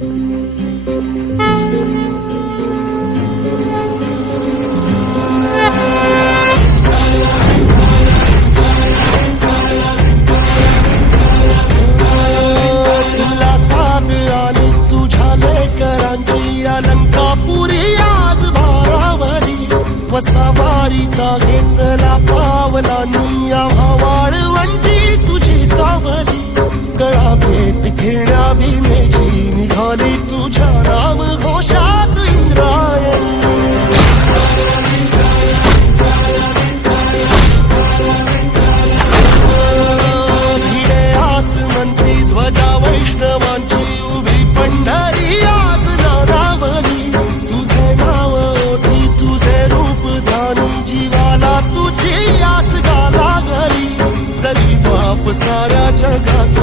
तुझा करांची या लंका पुरी आज भारावारी वसा भारी घेतला पावला निया वाळवांची तुझी सावारी कळा भी घेणावी साऱ्या जगाचा